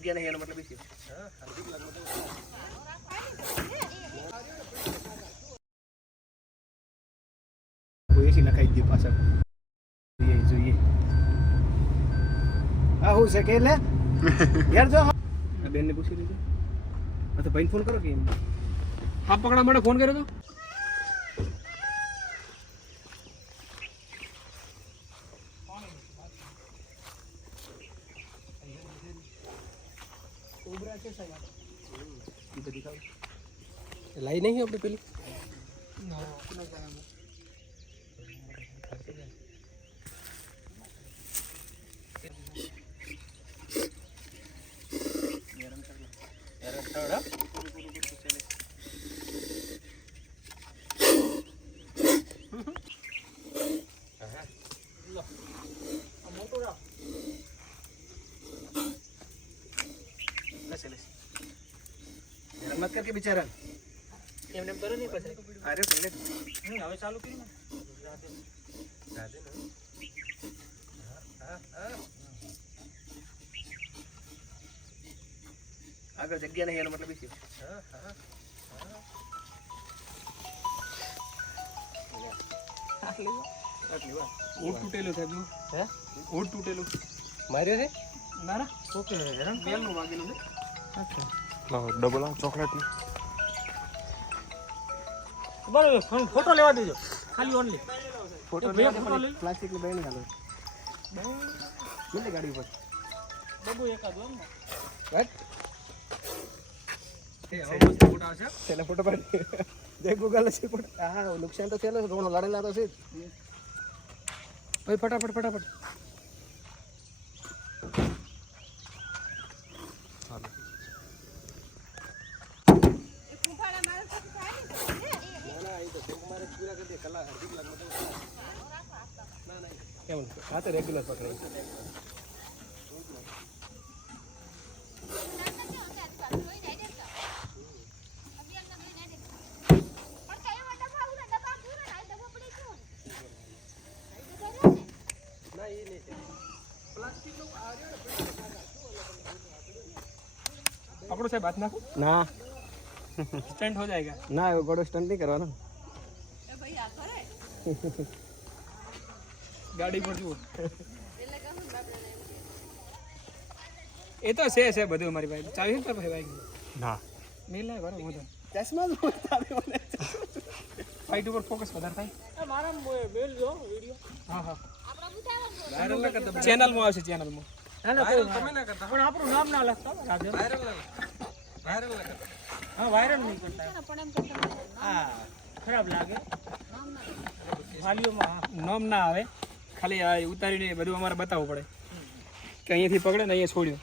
જગ્યા નહીં એનો મતલબ એ છે એસી નખાઈ દે પાછળ જોઈએ આ હું છે કે લે યાર જો બેન ને પૂછી લીધું આ તો ભાઈ ફોન કરો કે હા પકડા માટે ફોન કર્યો તો કોબરા છે સાહેબ એ બધી ખાવ લાઈ નહીં આપણે પેલી ના मत करके बेचारा एमने करो नहीं पछे अरे पहले હવે ચાલુ કરી રાધે આગળ જગ્યા નહીં એનો મતલબ એ છે ઓટ તૂટેલું સાહેબ હે ઓટ તૂટેલું માર્યો છે ના ના ઓકે હેરાન બેલ નું વાગેલું છે ઓકે ડબલ ચોકલેટ ની બરાબર ફોટો લેવા દેજો ખાલી ઓનલી ફોટો લેવા દે પ્લાસ્ટિક ની બેન ખાલો મિલે ગાડી ઉપર બબુ એકાદ એમ ને વાત એ હવે મસ્ત ફોટો આવશે તેના ફોટો પાડ જય ગૂગલ છે ફોટો હા નુકસાન તો થયેલો ઘણો લડેલા તો છે ભાઈ ફટાફટ ફટાફટ હા તો રેગ્યુલર પકડે पकड़ो साहब बात ना ना स्टंट हो जाएगा ना बड़ो स्टंट नहीं करवाना भाई आ करे गाड़ी पर जુઓ એ તો છે બધું અમારી ભાઈ ચાવી તો ભાઈ ના મેલ ના બરાબર હું તો ચશ્મા જ ચાવી મને ફાઈટ ઉપર ફોકસ વધારે થાય મારા મેલ જો વિડિયો હા હા આપડા બુતાવા વાયરલ ના કરતા ચેનલ માં આવશે ચેનલ માં ના ના તમે ના કરતા પણ આપણું નામ ના લખતા રાજે વાયરલ ના કરતા હા વાયરલ નહીં કરતા પણ એમ કરતા હા ખરાબ લાગે વાલીઓમાં નામ ના આવે ખાલી આ ઉતારીને બધું અમારે બતાવવું પડે કે અહીંયાથી પકડે ને અહીંયા છોડ્યું